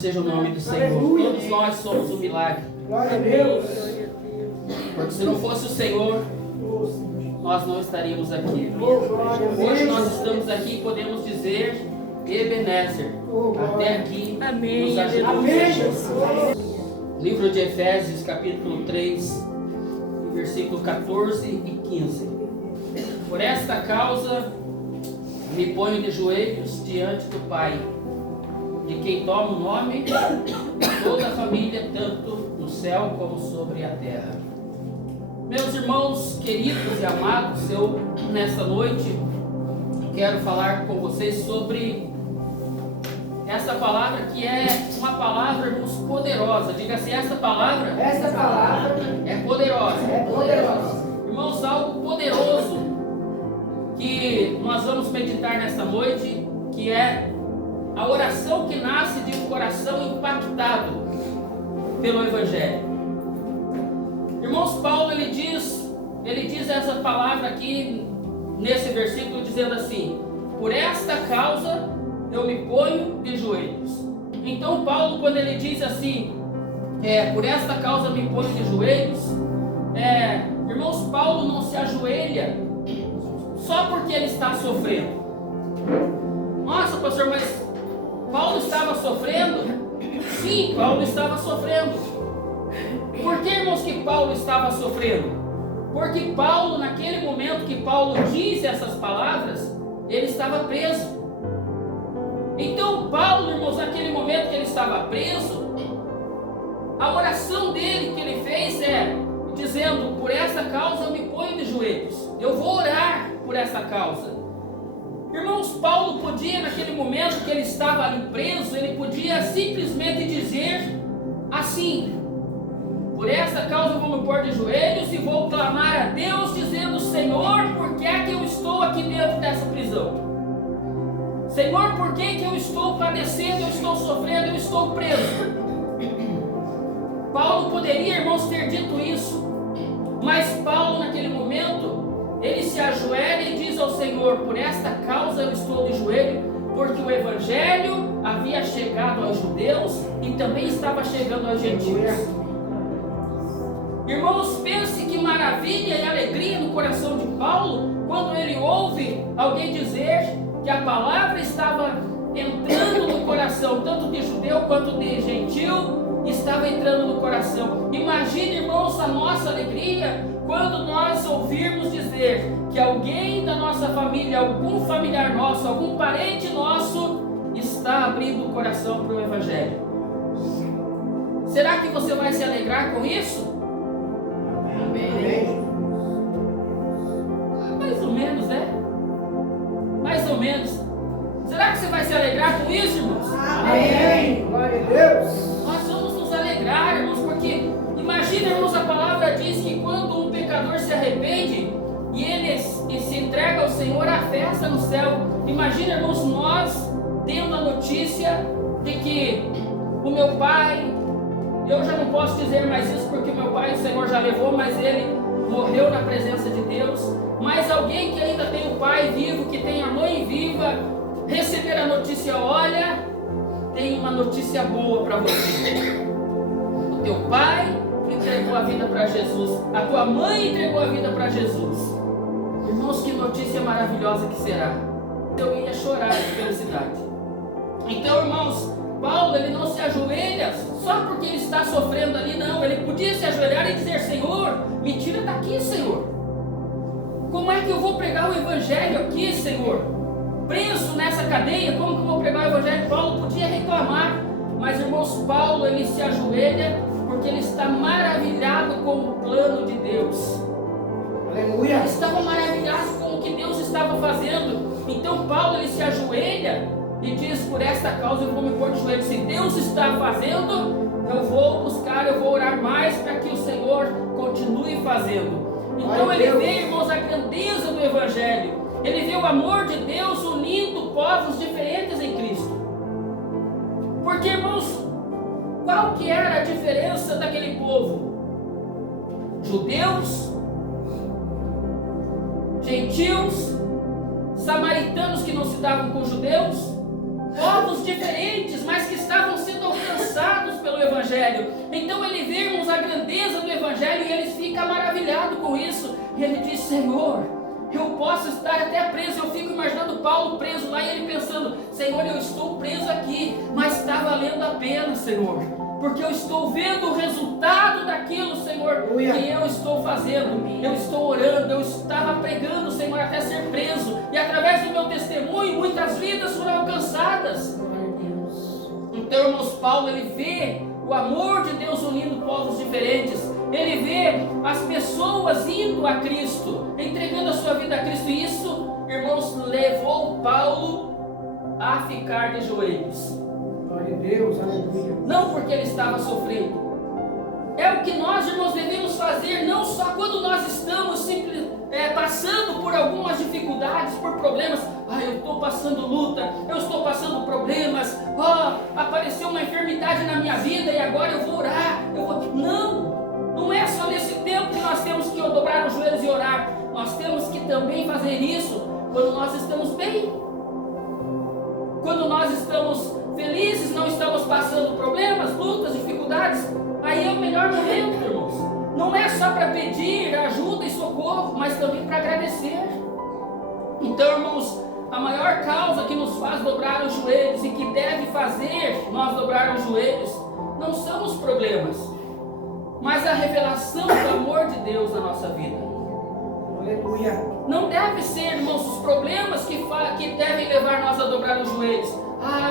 Seja o nome do Senhor. Todos nós somos um milagre. Glória a Deus. Porque se não fosse o Senhor, nós não estaríamos aqui. Hoje nós estamos aqui e podemos dizer Ebenezer. Até aqui nos ajudou. Livro de Efésios, capítulo 3, versículo 14 e 15. Por esta causa me ponho de joelhos diante do Pai, de quem toma o nome toda a família, tanto no céu como sobre a terra. Meus irmãos queridos e amados, eu nesta noite quero falar com vocês sobre essa palavra que é uma palavra, irmãos, poderosa. Diga assim, essa palavra é poderosa. É poderosa. Irmãos, algo poderoso que nós vamos meditar nesta noite, que é a oração que nasce de um coração impactado pelo Evangelho. Irmãos, Paulo ele diz essa palavra aqui nesse versículo dizendo assim: por esta causa eu me ponho de joelhos. Então Paulo, quando ele diz assim, por esta causa eu me ponho de joelhos, irmãos, Paulo não se ajoelha só porque ele está sofrendo. Nossa, pastor, mas Paulo estava sofrendo? Sim, Paulo estava sofrendo. Por que, irmãos, que Paulo estava sofrendo? Porque Paulo, naquele momento que Paulo diz essas palavras, ele estava preso. Então Paulo, irmãos, naquele momento que ele estava preso, a oração dele que ele fez dizendo: por essa causa eu me ponho de joelhos, eu vou orar por essa causa. Irmãos, Paulo podia, naquele momento que ele estava ali preso, ele podia simplesmente dizer assim: por essa causa eu vou me pôr de joelhos e vou clamar a Deus, dizendo: Senhor, por que é que eu estou aqui dentro dessa prisão? Senhor, por que eu estou padecendo, eu estou sofrendo, eu estou preso? Paulo poderia, irmãos, ter dito isso, mas Paulo, naquele momento, ele se ajoelha e diz ao Senhor: por esta causa eu estou de joelho, porque o Evangelho havia chegado aos judeus e também estava chegando aos gentios. Irmãos, pense que maravilha e alegria no coração de Paulo quando ele ouve alguém dizer que a palavra estava entrando no coração, tanto de judeu quanto de gentil, estava entrando no coração. Imagine, irmãos, a nossa alegria quando nós ouvirmos dizer que alguém da nossa família, algum familiar nosso, algum parente nosso está abrindo o coração para o Evangelho. Será que você vai se alegrar com isso? Amém. Mais ou menos, né? Mais ou menos. Será que você vai se alegrar com isso, irmãos? Amém. Glória a Deus. Nós vamos nos alegrar, irmãos, porque imagina, irmãos, a palavra diz que quando um pecador se arrepende e ele se entrega ao Senhor, há festa no céu. Imagina, irmãos, nós tendo a notícia de que o meu pai, eu já não posso dizer mais isso porque o meu pai, o Senhor já levou, mas ele morreu na presença de Deus. Mas alguém que ainda tem o pai vivo, que tem a mãe viva, receber a notícia: olha, tem uma notícia boa para você. O teu pai entregou a vida para Jesus, a tua mãe entregou a vida para Jesus. Irmãos, que notícia maravilhosa que será. Eu ia chorar de felicidade. Então, irmãos, Paulo, ele não se ajoelha só porque ele está sofrendo ali, não. Ele podia se ajoelhar e dizer: Senhor, me tira daqui, Senhor. Como é que eu vou pregar o Evangelho aqui, Senhor? Preso nessa cadeia, como que eu vou pregar o Evangelho? Paulo podia reclamar, mas, irmãos, Paulo, ele se ajoelha porque ele está maravilhado com o plano de Deus. Aleluia. Ele estava maravilhado com o que Deus estava fazendo. Então Paulo, ele se ajoelha e diz: por esta causa eu vou me pôr de joelhos. Se Deus está fazendo, eu vou buscar, eu vou orar mais para que o Senhor continue fazendo. Então ele vê, irmãos, a grandeza do Evangelho. Ele vê o amor de Deus unindo povos diferentes em Cristo. Porque, irmãos, qual que era a diferença daquele povo? Judeus, gentios, samaritanos que não se davam com judeus, povos diferentes, mas que estavam sendo alcançados Evangelho. Então ele vê, irmãos, a grandeza do Evangelho e ele fica maravilhado com isso. E ele diz: Senhor, eu posso estar até preso. Eu fico imaginando Paulo preso lá e ele pensando: Senhor, eu estou preso aqui, mas está valendo a pena, Senhor, porque eu estou vendo o resultado daquilo, Senhor, que eu estou fazendo. Eu estou orando, eu estava pregando, Senhor, até ser preso, e através do meu testemunho muitas vidas foram alcançadas. Então, irmãos, Paulo, ele vê o amor de Deus unindo povos diferentes. Ele vê as pessoas indo a Cristo, entregando a sua vida a Cristo. E isso, irmãos, levou Paulo a ficar de joelhos. Glória a Deus, aleluia. Não porque ele estava sofrendo. É o que nós, irmãos, devemos fazer, não só quando nós estamos passando por algumas dificuldades, por problemas. Eu estou passando luta, eu estou passando problemas. Apareceu uma enfermidade na minha vida e agora eu vou orar. Não é só nesse tempo que nós temos que dobrar os joelhos e orar. Nós temos que também fazer isso quando nós estamos bem. Quando nós estamos felizes, não estamos passando problemas, lutas, dificuldades. Aí é o melhor momento, irmãos. Não é só para pedir ajuda e socorro, mas também para agradecer. Então, irmãos, a maior causa que nos faz dobrar os joelhos e que deve fazer nós dobrar os joelhos não são os problemas, mas a revelação do amor de Deus na nossa vida. Aleluia. Não deve ser, irmãos, os problemas que devem levar nós a dobrar os joelhos.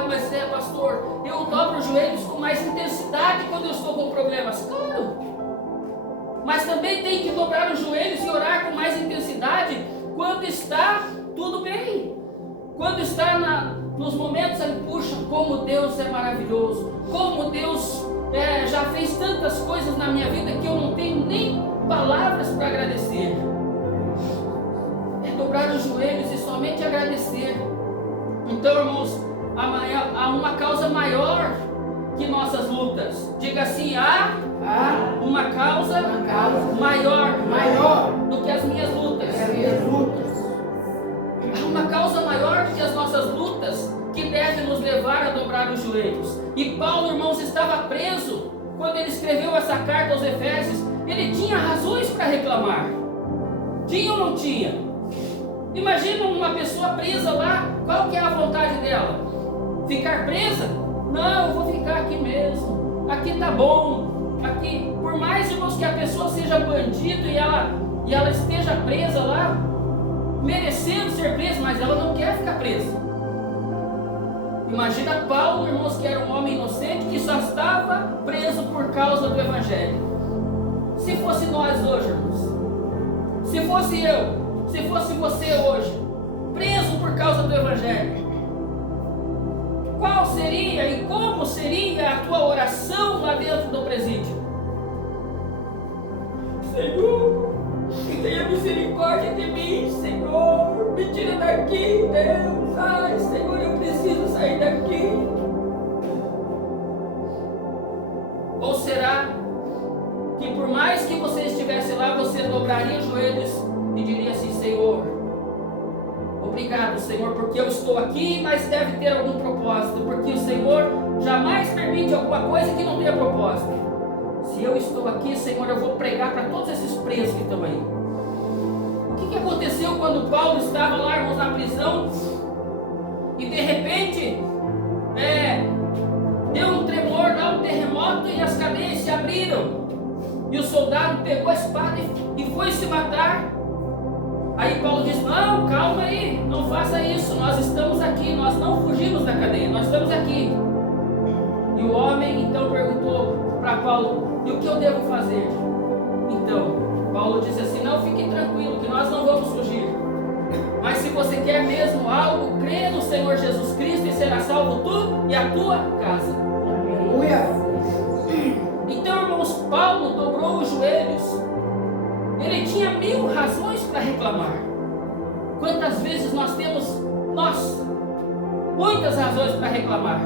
Mas pastor, eu dobro os joelhos com mais intensidade quando eu estou com problemas. Claro, mas também tem que dobrar os joelhos e orar com mais intensidade quando está tudo bem. Quando está nos momentos ali, puxa, como Deus é maravilhoso, como Deus já fez tantas coisas na minha vida que eu não tenho nem palavras para agradecer. É dobrar os joelhos e somente agradecer. Então, irmãos, há uma causa maior que nossas lutas. Diga assim: há uma causa maior do que as minhas lutas. Há uma causa maior do que as nossas lutas que deve nos levar a dobrar os joelhos. E Paulo, irmãos, estava preso quando ele escreveu essa carta aos Efésios. Ele tinha razões para reclamar. Tinha ou não tinha? Imagina uma pessoa presa lá. Qual que é a vontade dela? Ficar presa? Não, eu vou ficar aqui mesmo. Aqui tá bom. Aqui, por mais, irmãos, que a pessoa seja bandido e ela esteja presa lá, merecendo ser presa, mas ela não quer ficar presa. Imagina Paulo, irmãos, que era um homem inocente que só estava preso por causa do Evangelho. Se fosse nós hoje, irmãos, se fosse eu, se fosse você hoje, preso por causa do Evangelho, qual seria e como seria a tua oração lá dentro do presídio? Senhor, tenha misericórdia de mim, Senhor, me tira daqui, Deus. Ai, Senhor, eu preciso sair daqui. Ou será que por mais que você estivesse lá, você dobraria os joelhos e diria assim: Senhor, obrigado, Senhor, porque eu estou aqui, mas deve ter algum propósito, porque o Senhor jamais permite alguma coisa que não tenha propósito. Se eu estou aqui, Senhor, eu vou pregar para todos esses presos que estão aí. O que aconteceu quando Paulo estava lá, irmãos, na prisão, e de repente deu um tremor lá, um terremoto, e as cadeias se abriram, e o soldado pegou a espada e foi se matar. Aí Paulo disse: não, calma aí, não faça isso, nós estamos aqui, nós não fugimos da cadeia, nós estamos aqui. E o homem então perguntou para Paulo: e o que eu devo fazer? Então Paulo disse assim: não, fique tranquilo, que nós não vamos fugir, mas se você quer mesmo algo, crê no Senhor Jesus Cristo e será salvo tu e a tua casa. Aleluia. Então, irmãos, Paulo dobrou os joelhos. Ele tinha 1000 razões para reclamar. Quantas vezes nós temos, muitas razões para reclamar,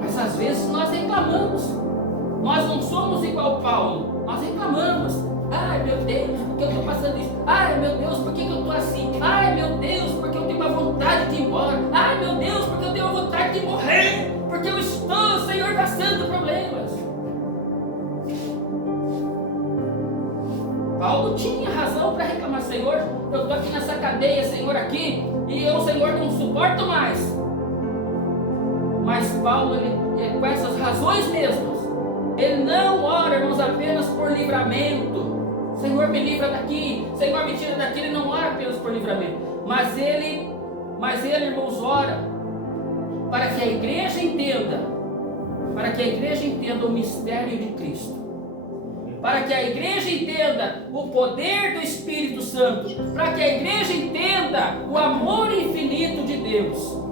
mas às vezes nós reclamamos. Nós não somos igual Paulo, nós reclamamos. Ai, meu Deus, por que eu estou passando isso? Ai, meu Deus, por que eu estou assim? Ai, meu Deus, porque eu tenho uma vontade de ir embora. Ai, meu Deus, porque eu tenho uma vontade de morrer, porque eu estou, Senhor, passando problemas. não para reclamar, Senhor, eu estou aqui nessa cadeia, Senhor, aqui, e eu, Senhor, não suporto mais. Mas Paulo, ele, com essas razões mesmas, ele não ora, irmãos, apenas por livramento. Senhor, me livra daqui, Senhor, me tira daqui. Ele não ora apenas por livramento, mas ele, irmãos, ora para que a igreja entenda, o mistério de Cristo, para que a igreja entenda o poder do Espírito Santo, para que a igreja entenda o amor infinito de Deus.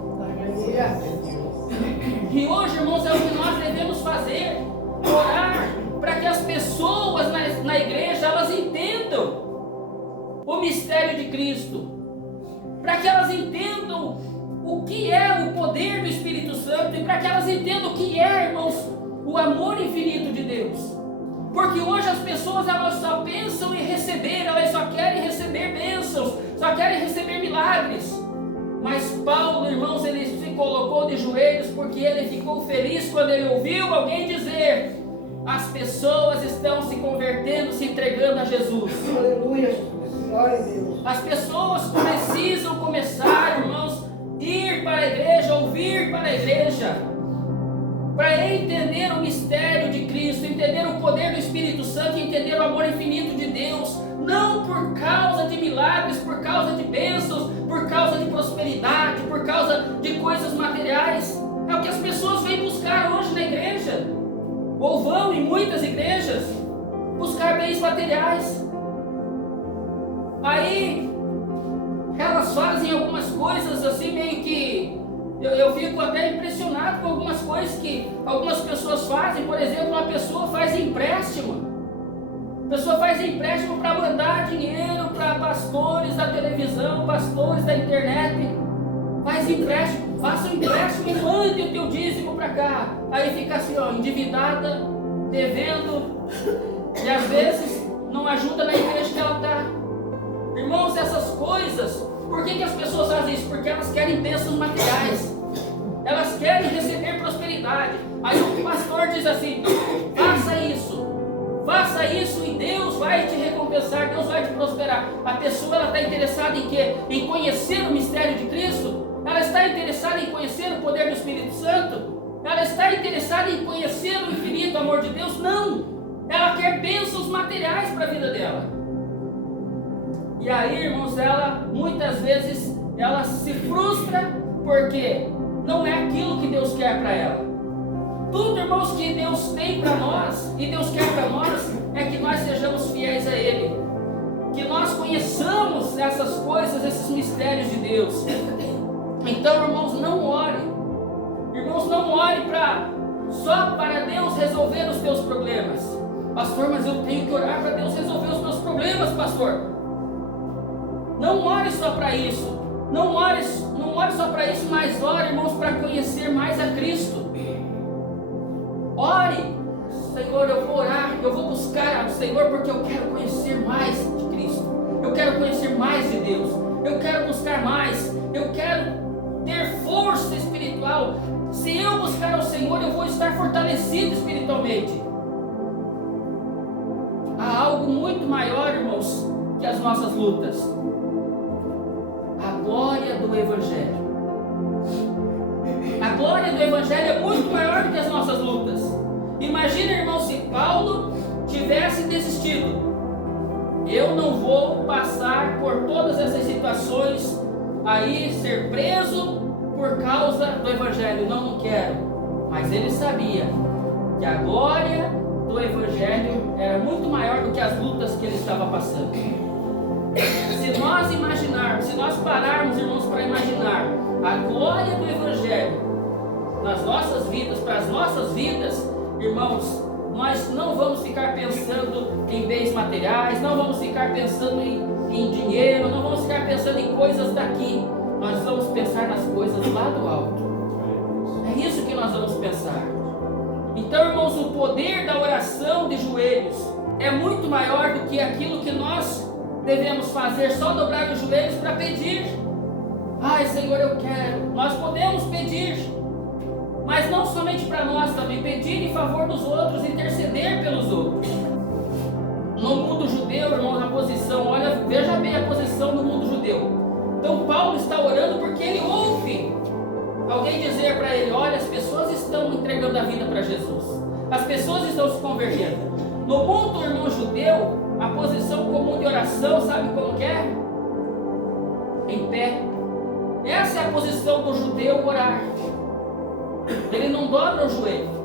E hoje, irmãos, é o que nós devemos fazer, orar para que as pessoas na igreja, elas entendam o mistério de Cristo, para que elas entendam o que é o poder do Espírito Santo e para que elas entendam o que é, irmãos, o amor infinito de Deus. Porque hoje as pessoas, elas só pensam em receber, elas só querem receber bênçãos, só querem receber milagres. Mas Paulo, irmãos, ele se colocou de joelhos porque ele ficou feliz quando ele ouviu alguém dizer: as pessoas estão se convertendo, se entregando a Jesus. Aleluia. Glória a Deus. As pessoas precisam começar, irmãos, ir para a igreja, ouvir para a igreja, para entender o mistério de Cristo, entender o poder do Espírito Santo, entender o amor infinito de Deus, não por causa de milagres, por causa de bênçãos, por causa de prosperidade, por causa de coisas materiais. É o que as pessoas vêm buscar hoje na igreja, ou vão em muitas igrejas buscar bens materiais. Aí elas fazem algumas coisas assim, meio que eu fico até impressionado com algumas coisas que algumas pessoas fazem. Por exemplo, uma pessoa faz empréstimo. A pessoa faz empréstimo para mandar dinheiro para pastores da televisão, pastores da internet. Faz empréstimo, faça um empréstimo e mande o teu dízimo para cá. Aí fica assim, ó, endividada, devendo, e às vezes não ajuda na igreja que ela está. Irmãos, essas coisas, por que as pessoas fazem isso? Porque elas querem bênçãos materiais, elas querem receber prosperidade. Aí o pastor diz assim: faça isso e Deus vai te recompensar, Deus vai te prosperar. A pessoa, ela está interessada em quê? Em conhecer o mistério de Cristo? Ela está interessada em conhecer o poder do Espírito Santo? Ela está interessada em conhecer o infinito amor de Deus? Não! Ela quer bênçãos materiais para a vida dela. E aí, irmãos, ela muitas vezes ela se frustra porque não é aquilo que Deus quer para ela. Tudo, irmãos, que Deus tem para nós e Deus quer para nós é que nós sejamos fiéis a Ele, que nós conheçamos essas coisas, esses mistérios de Deus. Então, irmãos, não ore. Irmãos, não ore só para Deus resolver os teus problemas. Pastor, mas eu tenho que orar para Deus resolver os meus problemas, pastor. Não ore só para isso. Não ore só para isso, mas ore, irmãos, para conhecer mais a Cristo. Ore: Senhor, eu vou orar, eu vou buscar ao Senhor porque eu quero conhecer mais de Cristo. Eu quero conhecer mais de Deus. Eu quero buscar mais. Eu quero ter força espiritual. Se eu buscar ao Senhor, eu vou estar fortalecido espiritualmente. Há algo muito maior, irmãos, que as nossas lutas. A glória do Evangelho. A glória do Evangelho é muito maior do que as nossas lutas. Imagina, irmão, se Paulo tivesse desistido. Eu não vou passar por todas essas situações aí, ser preso por causa do Evangelho. Não quero. Mas ele sabia que a glória do Evangelho era muito maior do que as lutas que ele estava passando. Se nós imaginarmos, se nós pararmos, irmãos, para imaginar a glória do Evangelho nas nossas vidas, para as nossas vidas, irmãos, nós não vamos ficar pensando em bens materiais, não vamos ficar pensando em dinheiro, não vamos ficar pensando em coisas daqui. Nós vamos pensar nas coisas lá do alto. É isso que nós vamos pensar. Então, irmãos, o poder da oração de joelhos é muito maior do que aquilo que nós devemos fazer, só dobrar os joelhos para pedir. Ai, Senhor, eu quero. Nós podemos pedir, mas não somente para nós, também pedir em favor dos outros, interceder pelos outros. No mundo judeu, irmãos, a posição, veja está orando porque ele ouve alguém dizer para ele: olha, as pessoas estão entregando a vida para Jesus, as pessoas estão se convertendo. No mundo, irmão judeu, a posição comum de oração, sabe como que é? Em pé. Essa é a posição do judeu orar. Ele não dobra o joelho.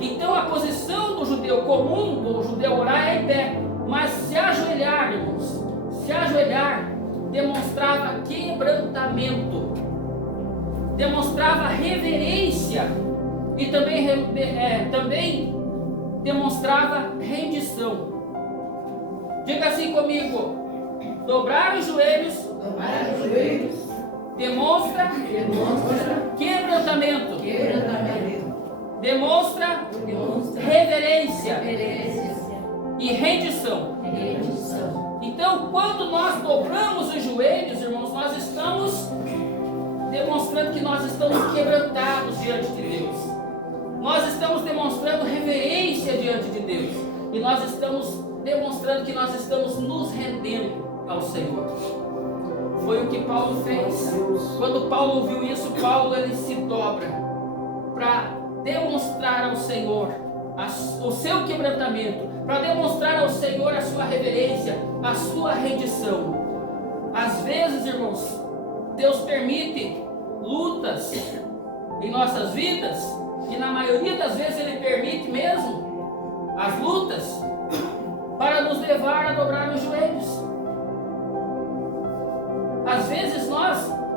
Então a posição do judeu comum, do judeu orar, é em pé. Mas se ajoelhar, irmãos, se ajoelhar demonstrava quebrantamento, demonstrava reverência e também demonstrava rendição. Diga assim comigo: dobrar os joelhos demonstra quebrantamento, demonstra reverência e rendição. Então, quando nós dobramos os joelhos, irmãos, nós estamos demonstrando que nós estamos quebrantados diante de Deus. Nós estamos demonstrando reverência diante de Deus. E nós estamos demonstrando que nós estamos nos rendendo ao Senhor. Foi o que Paulo fez. Quando Paulo ouviu isso, Paulo ele se dobra para demonstrar ao Senhor o seu quebrantamento, para demonstrar ao Senhor a sua reverência, a sua rendição. Às vezes, irmãos, Deus permite lutas em nossas vidas, e na maioria das vezes Ele permite mesmo as lutas para nos levar a dobrar os joelhos. Às vezes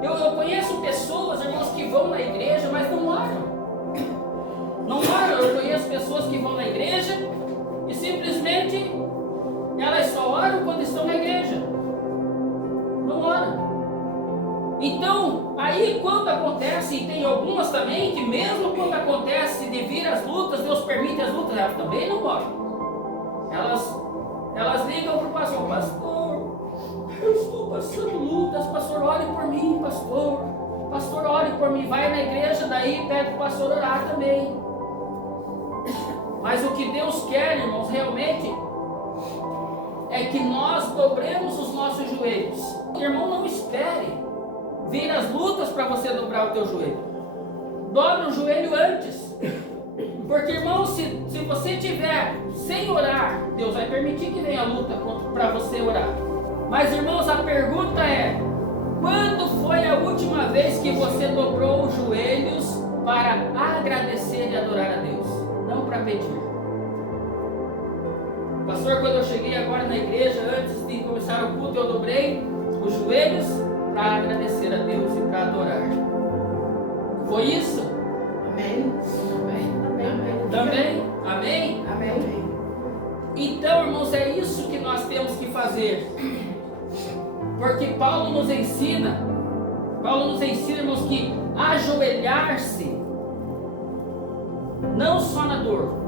eu conheço pessoas, irmãos, que vão na igreja, mas não oram. Não oram. Eu conheço pessoas que vão na igreja e simplesmente elas só oram quando estão na igreja. Não oram. Então, aí quando acontece, e tem algumas também que mesmo quando acontece de vir as lutas, Deus permite as lutas, elas também não oram. Elas ligam para o pastor: pastor, eu estou passando lutas, pastor, ore por mim, pastor, ore por mim. Vai na igreja, daí pede para o pastor orar também. Mas o que Deus quer, irmãos, realmente é que nós dobremos os nossos joelhos. Irmão, não espere vir as lutas para você dobrar o teu joelho. Dobre o joelho antes. Porque, irmão, se você tiver sem orar, Deus vai permitir que venha a luta para você orar. Mas, irmãos, a pergunta é: quando foi a última vez que você dobrou os joelhos para agradecer e adorar a Deus? Não para pedir. Pastor, quando eu cheguei agora na igreja, antes de começar o culto, eu dobrei os joelhos para agradecer a Deus e para adorar. Foi isso? Amém. Também? Amém? Amém. Então, irmãos, é isso que nós temos que fazer. Porque Paulo nos ensina, irmãos, que ajoelhar-se não só na dor.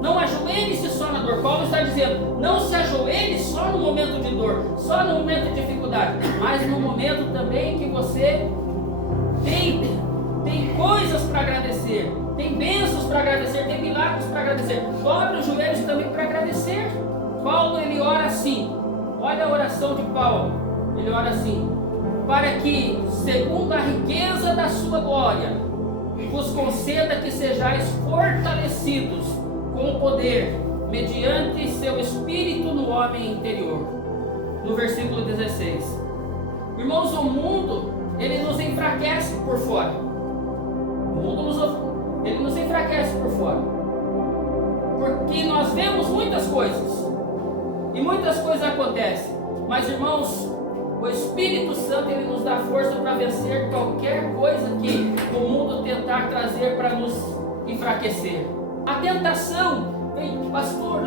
Não ajoelhe-se só na dor. Paulo está dizendo: não se ajoelhe só no momento de dor, só no momento de dificuldade, mas no momento também que você tem coisas para agradecer, tem bênçãos para agradecer, tem milagres para agradecer. Dobre os joelhos também para agradecer. Paulo, ele ora assim. Olha a oração de Paulo. Ele ora assim: para que, segundo a riqueza da sua glória, vos conceda que sejais fortalecidos com poder, mediante seu espírito no homem interior. No versículo 16. Irmãos, o mundo, ele nos enfraquece por fora. O mundo ele nos enfraquece por fora. Porque nós vemos muitas coisas. E muitas coisas acontecem. Mas, irmãos, o Espírito Santo, ele nos dá força para vencer qualquer coisa que o mundo tentar trazer para nos enfraquecer. A tentação, vem, pastor,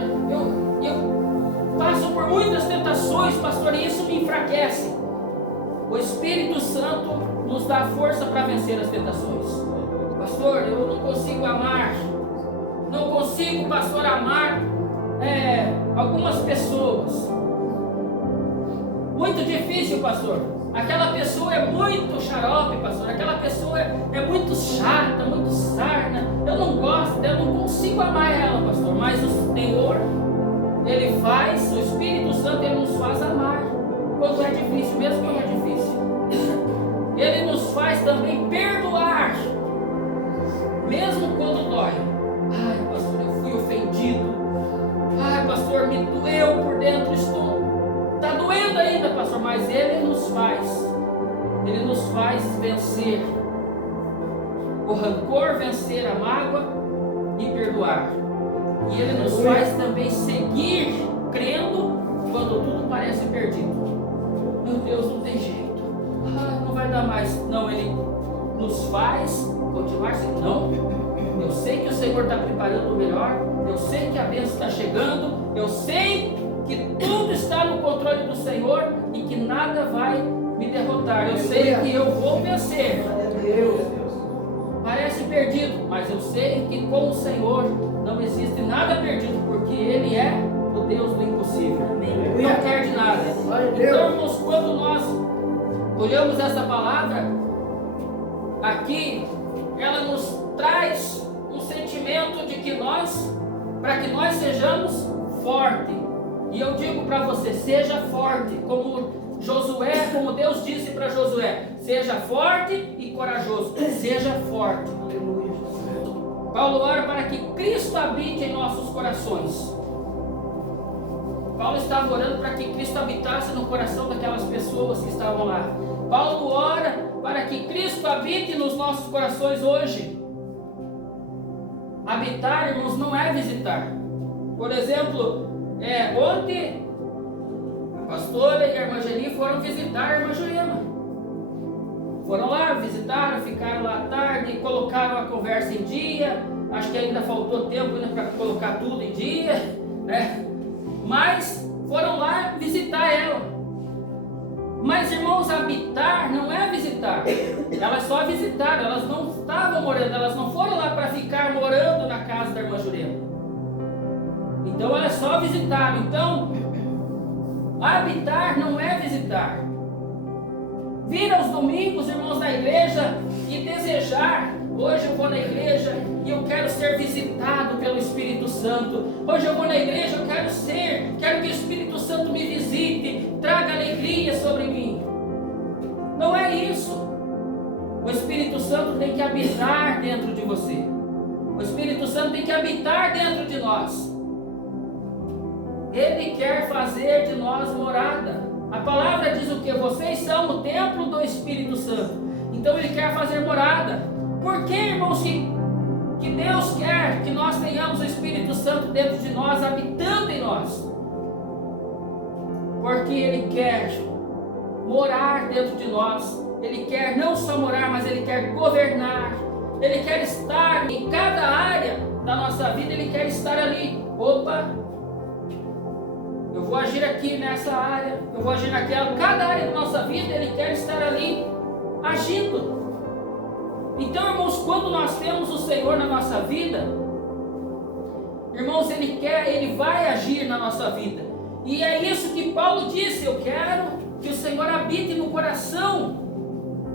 eu passo por muitas tentações, pastor, e isso me enfraquece. O Espírito Santo nos dá força para vencer as tentações. Pastor, eu não consigo amar. Não consigo, pastor, amar algumas pessoas. Muito difícil, pastor. Aquela pessoa é muito xarope, pastor. Aquela pessoa é muito chata, muito sarna. Eu não gosto dela, não consigo amar ela, pastor. Mas o Senhor, Ele faz, o Espírito Santo, Ele nos faz amar. Quando é difícil, mesmo quando é difícil. mesmo quando dói. Ai, pastor, eu fui ofendido. Ai, pastor, me doeu por dentro, está doendo ainda, pastor, mas Ele nos faz vencer o rancor, vencer a mágoa e perdoar. E Ele nos faz também seguir crendo quando tudo parece perdido. Meu Deus, não tem jeito. Não vai dar mais. Não, Ele nos faz continuar seguindo. Não, eu sei que o Senhor está preparando o melhor. Eu sei que a bênção está chegando. Eu sei que tudo está no controle do Senhor e que nada vai me derrotar. Eu sei que eu vou vencer. Parece perdido, mas eu sei que com o Senhor não existe nada perdido, porque Ele é o Deus do impossível. Não quer de nada. Então, irmãos, quando nós olhamos essa palavra aqui, ela nos traz um sentimento de que para que nós sejamos fortes. E eu digo para você, seja forte, como Josué, como Deus disse para Josué, seja forte e corajoso, seja forte. Paulo ora para que Cristo habite em nossos corações. Paulo estava orando para que Cristo habitasse no coração daquelas pessoas que estavam lá. Paulo ora para que Cristo habite nos nossos corações hoje. Habitar, irmãos, não é visitar. Por exemplo, ontem a pastora e a irmã Geni foram visitar a irmã Jurema. Foram lá, visitaram, ficaram lá à tarde, colocaram a conversa em dia. Acho que ainda faltou tempo para colocar tudo em dia, né? Mas foram lá visitar ela. Mas, irmãos, habitar não é visitar. Elas só visitaram, elas não estavam morando, elas não foram lá para ficar morando na casa da irmã Jurema. Então elas só visitaram. Então, habitar não é visitar. Vir aos domingos, irmãos, na igreja e desejar. Hoje eu vou na igreja e eu quero ser visitado pelo Espírito Santo. Hoje eu vou na igreja, eu quero que o Espírito Santo me visite, traga alegria sobre mim. Não é isso. O Espírito Santo tem que habitar dentro de você. O Espírito Santo tem que habitar dentro de nós. Ele quer fazer de nós morada. A palavra diz o que? Vocês são o templo do Espírito Santo. Então Ele quer fazer morada. Por que, irmãos, que Deus quer que nós tenhamos o Espírito Santo dentro de nós, habitando em nós? Porque Ele quer morar dentro de nós. Ele quer não só morar, mas Ele quer governar. Ele quer estar em cada área da nossa vida. Ele quer estar ali. Opa! Eu vou agir aqui nessa área, eu vou agir naquela. Cada área da nossa vida, Ele quer estar ali agindo. Então, irmãos, quando nós temos o Senhor na nossa vida, irmãos, Ele vai agir na nossa vida. E é isso que Paulo disse: eu quero que o Senhor habite no coração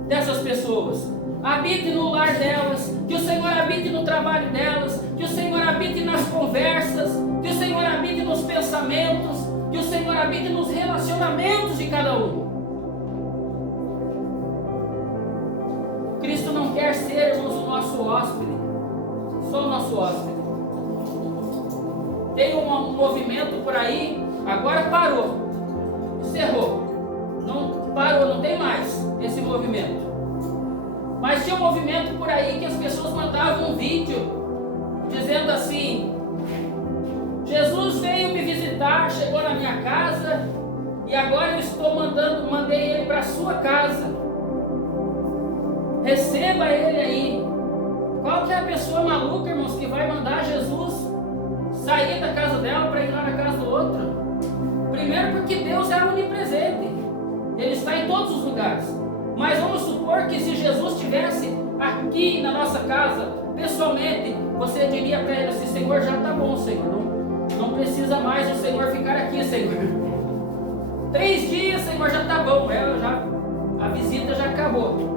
dessas pessoas, habite no lar delas, que o Senhor habite no trabalho delas, que o Senhor habite nas conversas, que o Senhor habite nos pensamentos, que o Senhor habite nos relacionamentos de cada um. Cristo não quer ser, irmãos, o nosso hóspede, só o nosso hóspede. Tem um movimento por aí, agora parou, encerrou, não parou, não tem mais esse movimento. Mas tinha um movimento por aí que as pessoas mandavam um vídeo dizendo assim: Jesus veio me visitar, chegou na minha casa e agora eu mandei ele para a sua casa. Receba ele aí. Qual que é a pessoa maluca, irmãos, que vai mandar Jesus sair da casa dela para ir lá na casa do outro? Primeiro, porque Deus é onipresente, Ele está em todos os lugares. Mas vamos supor que se Jesus estivesse aqui na nossa casa, pessoalmente, você diria para Ele assim: Senhor, já está bom, Senhor, não precisa mais o Senhor ficar aqui, Senhor. 3 dias, Senhor, já está bom, a visita já acabou.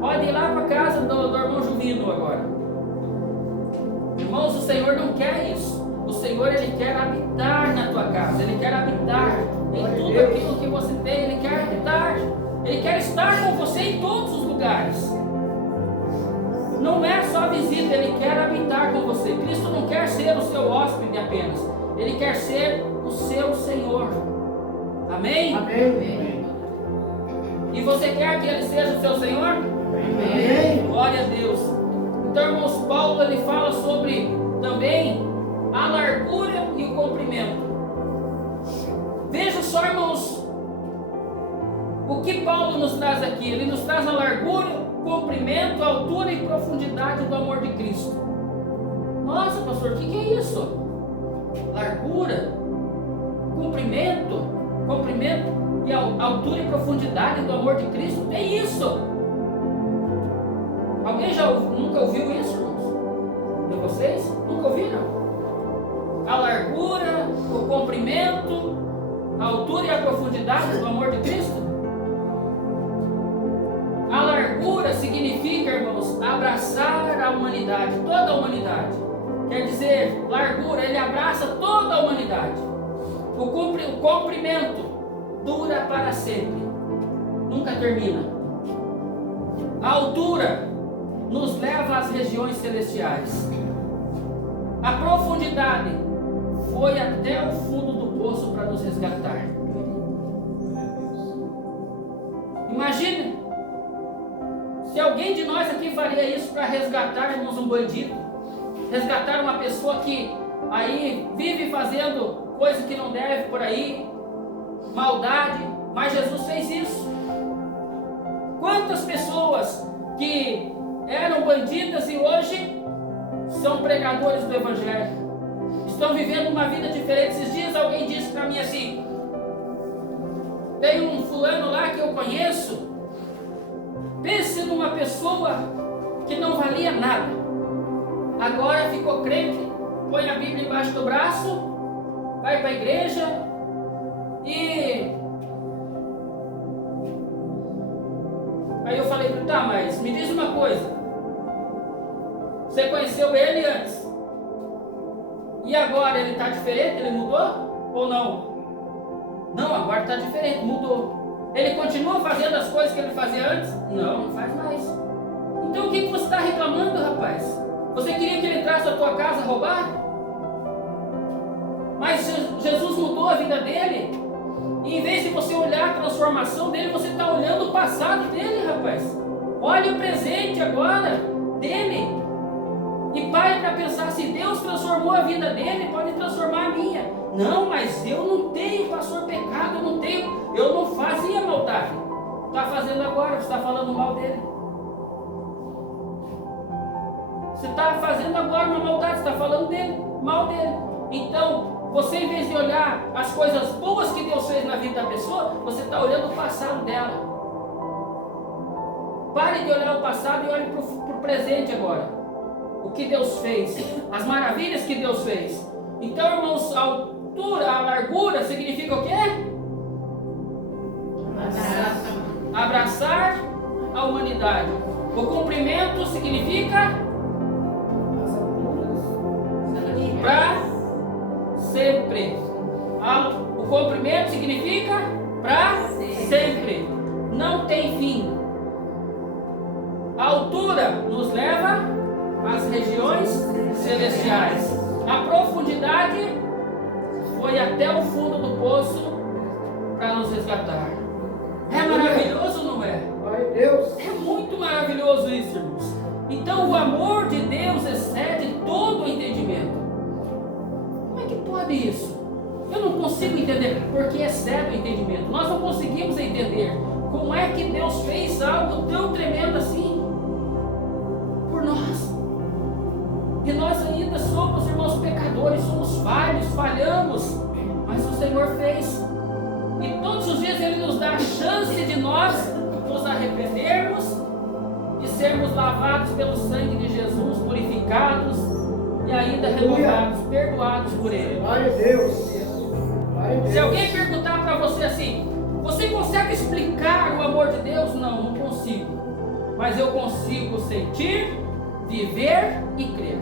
Pode ir lá para a casa do irmão Juvino agora. Irmãos, o Senhor não quer isso. O Senhor, Ele quer habitar na tua casa. Ele quer habitar em tudo aquilo que você tem. Ele quer habitar. Ele quer estar com você em todos os lugares. Não é só visita, Ele quer habitar com você. Cristo não quer ser o seu hóspede apenas. Ele quer ser o seu Senhor. Amém? Amém. E você quer que Ele seja o seu Senhor? Amém. Glória a Deus. Então, irmãos, Paulo ele fala sobre também a largura e o comprimento. Veja só, irmãos, o que Paulo nos traz aqui. Ele nos traz a largura, comprimento, altura e profundidade do amor de Cristo. Nossa, pastor, o que é isso? Largura, comprimento e altura e profundidade do amor de Cristo. É isso. Alguém nunca ouviu isso, irmãos? De vocês? Nunca ouviram? A largura, o comprimento, a altura e a profundidade do amor de Cristo? A largura significa, irmãos, abraçar a humanidade, toda a humanidade. Quer dizer, largura, ele abraça toda a humanidade. O comprimento dura para sempre, nunca termina. A altura nos leva às regiões celestiais. A profundidade foi até o fundo do poço para nos resgatar. Imagine se alguém de nós aqui faria isso para resgatarmos um bandido, resgatar uma pessoa que aí vive fazendo coisa que não deve por aí, maldade, mas Jesus fez isso. Quantas pessoas que eram bandidas e hoje são pregadores do Evangelho, estão vivendo uma vida diferente. Esses dias alguém disse para mim assim: tem um fulano lá que eu conheço, pense numa pessoa que não valia nada, agora ficou crente, põe a Bíblia embaixo do braço, vai para a igreja e... Aí eu falei, tá, mas me diz uma coisa, você conheceu ele antes e agora ele está diferente, ele mudou ou não? Não, agora está diferente, mudou. Ele continua fazendo as coisas que ele fazia antes? Não, não faz mais. Então o que você está reclamando, rapaz? Você queria que ele entrasse na tua casa a roubar? Mas Jesus mudou a vida dele. E em vez de você olhar a transformação dele, você está olhando o passado dele, rapaz. Olha o presente agora dele. E pare para pensar, se Deus transformou a vida dele, pode transformar a minha. Não, mas eu não tenho, pastor, pecado, eu não fazia maldade. Está fazendo agora, você está falando mal dele. Você está fazendo agora uma maldade, você está falando dele, mal dele. Então, você em vez de olhar as coisas boas que Deus fez na vida da pessoa, você está olhando o passado dela. Pare de olhar o passado e olhe para o presente agora. O que Deus fez, as maravilhas que Deus fez. Então, irmãos, a altura, a largura significa o quê? Abraçar a humanidade. O comprimento significa para sempre. O comprimento significa para sempre. Não tem fim. A altura nos leva às regiões celestiais. A profundidade foi até o fundo do poço para nos resgatar. É maravilhoso, não é? É muito maravilhoso isso, irmãos. Então o amor de Deus excede todo o entendimento. Como é que pode isso? Eu não consigo entender, porque excede o entendimento. Nós não conseguimos entender como é que Deus fez algo tão tremendo assim por nós. E nós ainda somos, irmãos, pecadores, somos falhos, falhamos, mas o Senhor fez. E todos os dias Ele nos dá a chance de nós nos arrependermos e sermos lavados pelo sangue de Jesus, purificados e ainda renovados, perdoados por Ele. Glória a Deus. Se alguém perguntar para você assim, você consegue explicar o amor de Deus? Não, não consigo. Mas eu consigo sentir, viver e crer.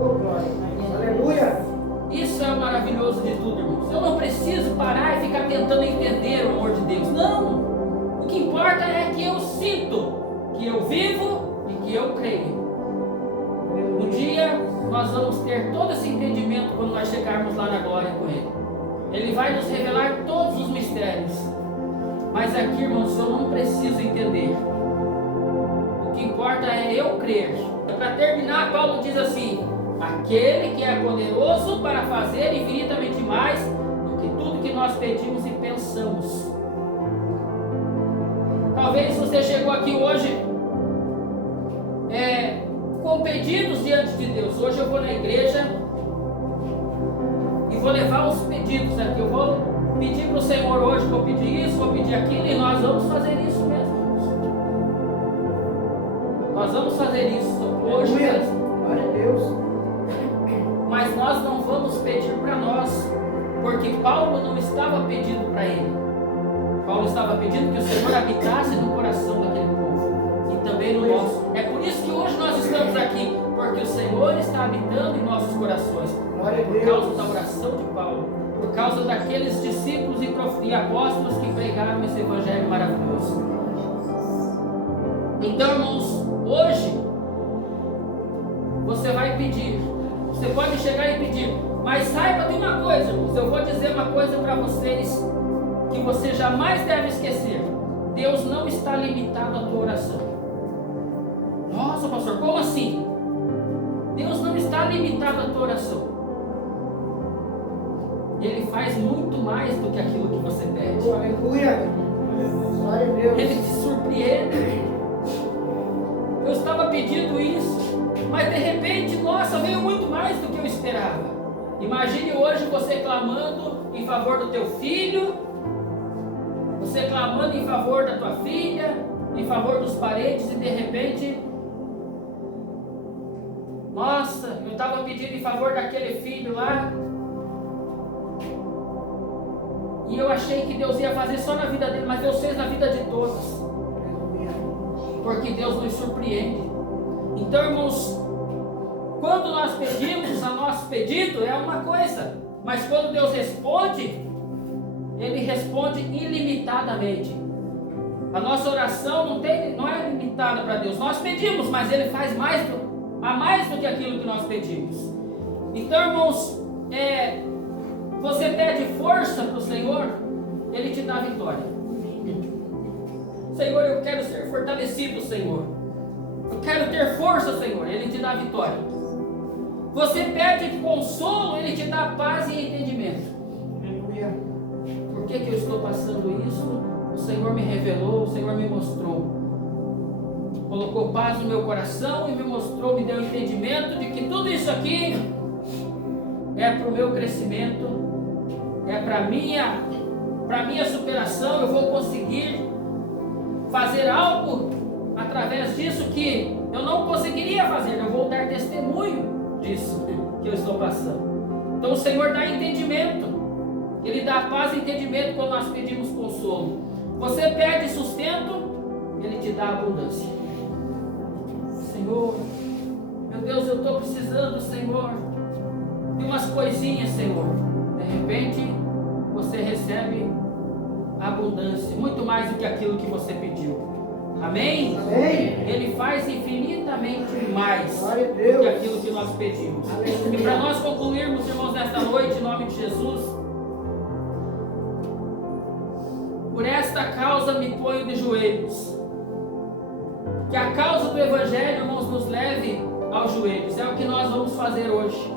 Oh, glória. Aleluia. Isso é o maravilhoso de tudo, irmãos. Eu não preciso parar e ficar tentando entender o amor de Deus. Não. O que importa é que eu sinto, que eu vivo e que eu creio. nós vamos ter todo esse entendimento quando nós chegarmos lá na glória com Ele. Ele vai nos revelar todos os mistérios. Mas aqui, irmãos, eu não preciso entender. O que importa é eu crer. Para terminar, Paulo diz assim: aquele que é poderoso para fazer infinitamente mais do que tudo que nós pedimos e pensamos. Talvez você chegou aqui hoje com pedidos diante de Deus. Hoje eu vou na igreja e vou levar uns pedidos aqui. Eu vou pedir para o Senhor hoje, vou pedir isso, vou pedir aquilo, e nós vamos fazer isso mesmo. Nós vamos fazer isso hoje mesmo. Glória a Deus. Mas nós não vamos pedir para nós, porque Paulo não estava pedindo para ele. Paulo estava pedindo que o Senhor habitasse no coração daquele povo e também no nosso. É por isso que hoje nós estamos aqui, porque o Senhor está habitando em nossos corações. Por causa da oração de Paulo, por causa daqueles discípulos e apóstolos que pregaram esse evangelho maravilhoso. Então, irmãos, hoje você vai pedir. Você pode chegar e pedir, mas saiba de uma coisa, irmãos. Eu vou dizer uma coisa para vocês que você jamais deve esquecer. Deus não está limitado à tua oração. Nossa, pastor, como assim? Deus não está limitado à tua oração. Ele faz muito mais do que aquilo que você pede. Aleluia. Glória a Deus. Ele te surpreende. Eu estava pedindo isso, mas de repente, nossa, veio muito mais do que eu esperava. Imagine hoje você clamando em favor do teu filho, você clamando em favor da tua filha, em favor dos parentes, e de repente, nossa, eu estava pedindo em favor daquele filho lá, e eu achei que Deus ia fazer só na vida dele, mas Deus fez na vida de todos. Porque Deus nos surpreende. Então, irmãos, quando nós pedimos, o nosso pedido é uma coisa, mas quando Deus responde, Ele responde ilimitadamente. A nossa oração não é limitada para Deus. Nós pedimos, mas Ele faz mais do que aquilo que nós pedimos. Então, irmãos, você pede força para o Senhor, Ele te dá vitória. Senhor, eu quero ser fortalecido, Senhor. Eu quero ter força, Senhor. Ele te dá vitória. Você pede consolo, Ele te dá paz e entendimento. Por que eu estou passando isso? O Senhor me revelou, o Senhor me mostrou. Colocou paz no meu coração e me mostrou, me deu entendimento de que tudo isso aqui é para o meu crescimento, é para minha superação. Eu vou conseguir fazer algo através disso que eu não conseguiria fazer. Eu vou dar testemunho disso que eu estou passando. Então o Senhor dá entendimento. Ele dá paz e entendimento quando nós pedimos consolo. Você pede sustento, Ele te dá abundância. Senhor, meu Deus, eu estou precisando, Senhor, de umas coisinhas, Senhor. De repente, você recebe abundância, muito mais do que aquilo que você pediu. Amém? Amém. Ele faz infinitamente mais Glória a do Deus. que aquilo que nós pedimos. Aleluia. E para nós concluirmos, irmãos, nesta noite, em nome de Jesus, por esta causa me ponho de joelhos. Que a causa do Evangelho, irmãos, nos leve aos joelhos. É o que nós vamos fazer hoje.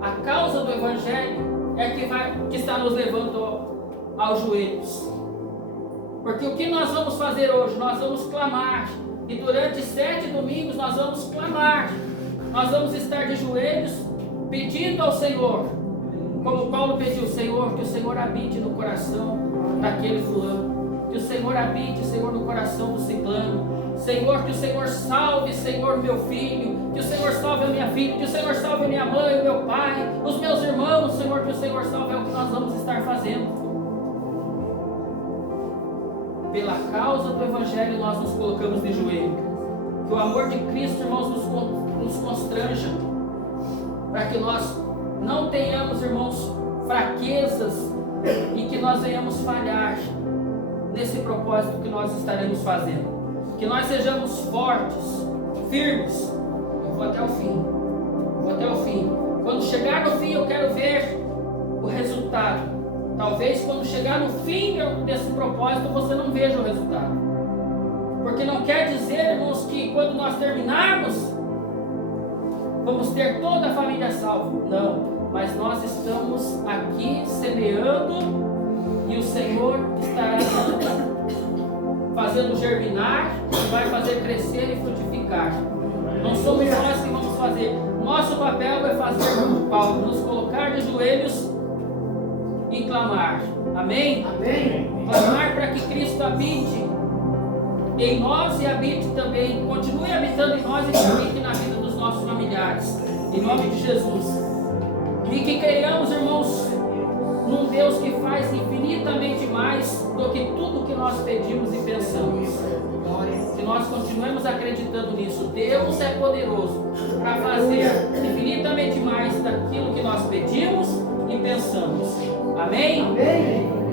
A causa do Evangelho é que está nos levando aos joelhos. Porque o que nós vamos fazer hoje? Nós vamos clamar. E durante 7 domingos nós vamos clamar. Nós vamos estar de joelhos pedindo ao Senhor. Como Paulo pediu, Senhor, que o Senhor habite no coração daquele fulano. Que o Senhor habite, Senhor, no coração do ciclano. Senhor, que o Senhor salve, Senhor, meu filho. Que o Senhor salve a minha filha. Que o Senhor salve a minha mãe, o meu pai, os meus irmãos. Senhor, que o Senhor salve. É o que nós vamos estar fazendo. Pela causa do Evangelho nós nos colocamos de joelho. Que o amor de Cristo, irmãos, nos constranja. Para que nós não tenhamos, irmãos, fraquezas e que nós venhamos falhar nesse propósito que nós estaremos fazendo. Que nós sejamos fortes, firmes. Eu vou até o fim. Talvez quando chegar no fim desse propósito você não veja o resultado. Porque não quer dizer, irmãos, que quando nós terminarmos, vamos ter toda a família salva. Não, mas nós estamos aqui semeando e o Senhor estará fazendo germinar e vai fazer crescer e frutificar. Não somos nós que vamos fazer. Nosso papel é fazer como Paulo, nos colocar de joelhos e clamar. Amém? Amém. Clamar para que Cristo habite em nós e habite também, continue habitando em nós e habite na vida dos nossos familiares. Em nome de Jesus. E que creiamos, irmãos, num Deus que faz infinitamente mais do que tudo que nós pedimos e pensamos. Que nós continuemos acreditando nisso. Deus é poderoso para fazer infinitamente mais daquilo que nós pedimos e pensamos. Amém? Amém.